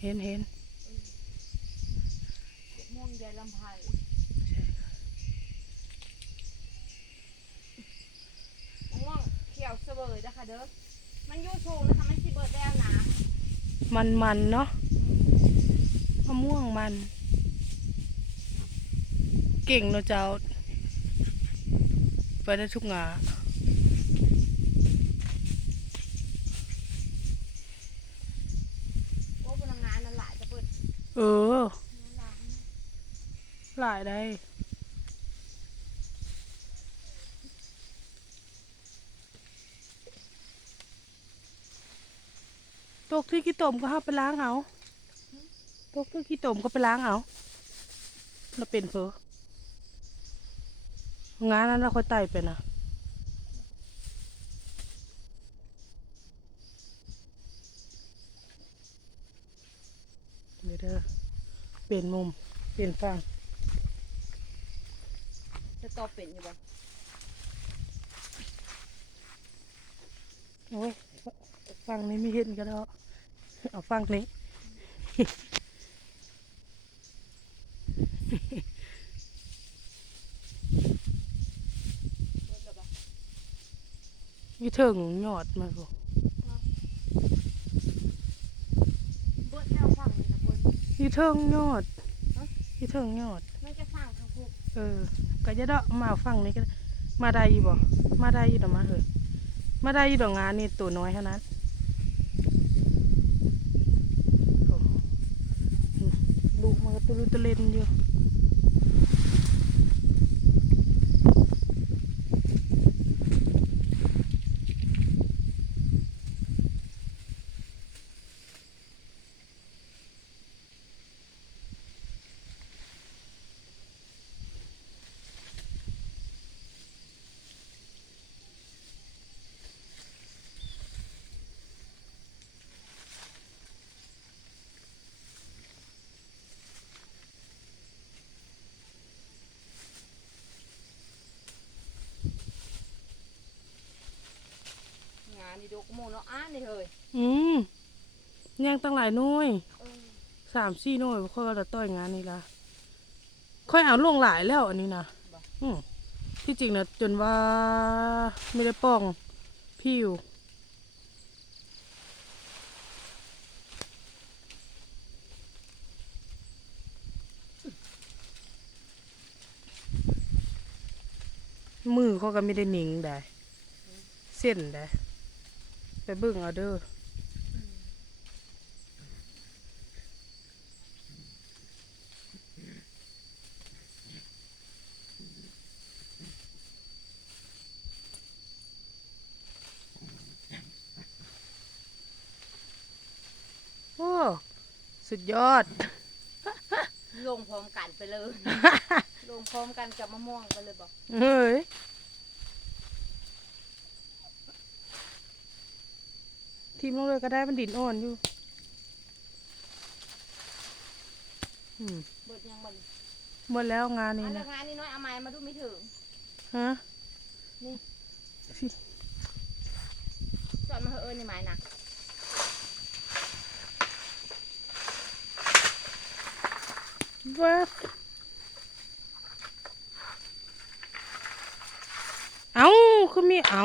เห็นเห็นเก็บม่วงยายลำไพมะม่วงเขียวเสวยนะคะเด้อ มันอยู่สูงนะคะ มันสิเบิดแล้วนะมันมันๆเนาะมะม่วงมัน เก่งเนาะเจ้า ไปได้ทุกงา โอ้พลังงานนั่นหลายจะเปิด เออหลายนะหลายได้ตกที่ขี้ตมก็เอาไปล้างเอาตกที่ขี้ตมก็ไปล้างเอาแล้วเป็นเพองานนั้นเราค่อยไต่ไปนะเดี๋ยวเด้อ เปลี่ยนมุม เปลี่ยนฝั่งจะตอบเป็นอยู่บ่โอ้ยฝั่งนี้ไม่เห็นก็ได้เอาฝั่งนี้เบิดแล้วบ่ยี่ถึงยอดมาบ่ เบิดแล้วฟังนี่นะเพิ่ นยี่ถึงยอดฮะยี่ถึงยอดมันจะฟังทางพวกเออ ก็จะเดาะมาเอาฝั่งนี้ก็ได้มาได้อยู่บ่มาได้อยู่ดอกมาเหอะมาได้อยู่ดอกงานนี่ตัวน้อยเท่านั้นโอ้ลูกมันก็ตุลุตุเลนอยู่ นนี่ดูกโมเนาะอ่านนี่เฮ้ยอืมยังตั้งหลายหน่วยเออสามสี่หน่วยค่อยเราต่อยงานนี่ละค่อยเอาลงหลายแล้วอันนี้นะอืมที่จริงนะจนว่าไม่ได้ป้องพี่อยู่มือเขาก็ไม่ได้หนิงได้ เส้นได้ ไปเบิ่งเอาเด้อโอ้สุดยอด ลงพร้อมกันไปเลย ลงพร้อมกันกับมะม่วงไปเลยบอก เฮ้ย ทีมลงเลยก็ได้มันดินอ่อนอยู่อืมเบิดยังบัดนหมดแล้วงานนี้อันเลินะกงานนี่น้อยเอาไม้มาดูไม่ถึง ฮะนี่สิจอดมาเหอะเอิญนี่ไม้นะวัดเอาคือมีเอา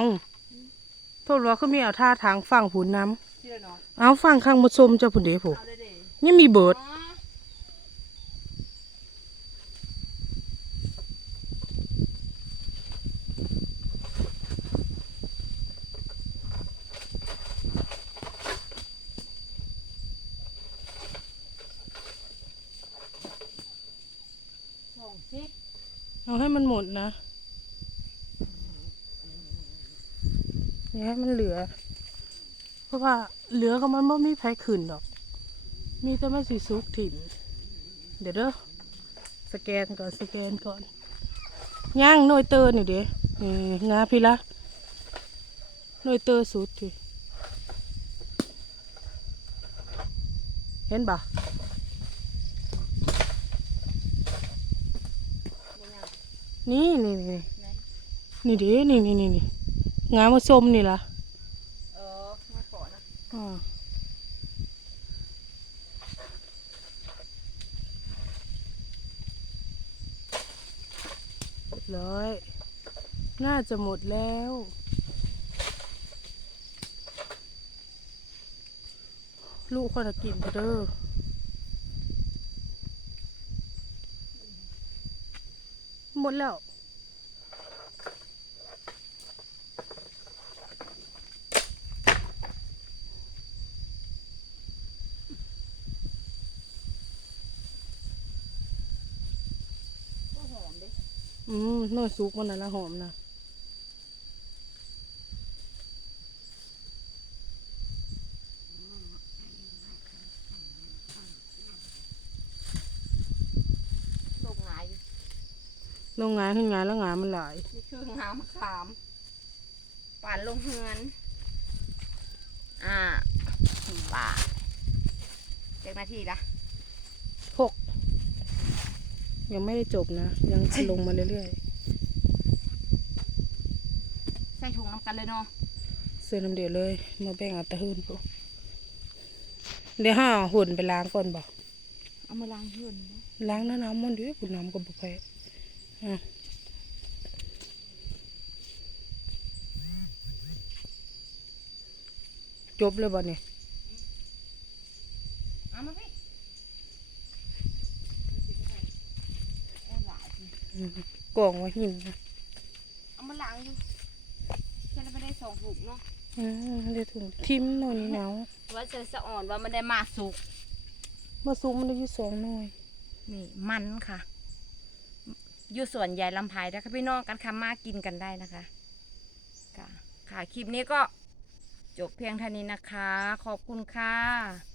โทษว่าคือมีเอาท่าทางฝั่งผุนน้เชื่อเนาะำเอาฝั่งข้างมดสมเจ้าผุนเดผุเอาเลยเด้ยังมีเบิดอ๋อส่งสิเอาให้มันหมดนะ อย่าให้มันเหลือ เพราะว่าเหลือก็มันไม่มีไผขึ้นดอก มีแต่มันสีซุกถิ่มเดี๋ยวเด้อสแกนก่อนสแกนก่อนย่างหน่วยเตอร์นี่เด้นี่งาพี่ละหน่วยเตอร์สุดทีเห็นปะบ่ยังนี่นี่นี่นี่เด้นี่นี่นี่ งามาชมนี่ล่ะเออมาก่อนนะอ่าร้ยน่าจะหมดแล้ว ลูกคนกินเด้อหมดแล้ว อืมโน่นซุกมันน่ะละหอมนะลงหงายอยู่ลงงานขึ้นงานแล้วงานมันหลาย นี่คืองามะขามป่านลงเฮือนอ่าป่าเจ็ดนาทีละหก ยังไม่ได้จบนะ ยังลงมาเรื่อยใส่ถุงน้ำกันเลยเนาะๆเสื้อน้ำเดียวเลย มาแบ่งเอาแตะหืนปุ๊เดี๋ยวห้าเอาหุ่นไปล้างก่อนบอกเอามาล้างเฮือนนะล้างน้ำน้ำมันด้วยคุณน้ำก็บุกไปอะจบเลยบ่เนี่ย เอามาพี่โอ้หลายสิ อืม กล่องไว่าหินนะเอามาล้างอยู่ฉันไม่ได้สองถุงเนาะอืมเดี๋ยวถุงทิมหน่อยเหนาว่าจะสะอ่อนว่ามันได้มาสุกเมื่อซุกมันได้อยู่สองหน่อยนี่มันค่ะ อยู่สวนใหญ่ลำไพนะคะพี่น้องกันค่ะมากินกันได้นะคะค่ะค่ะคลิปนี้ก็จบเพียงเท่านี้นะคะ ขอบคุณค่ะ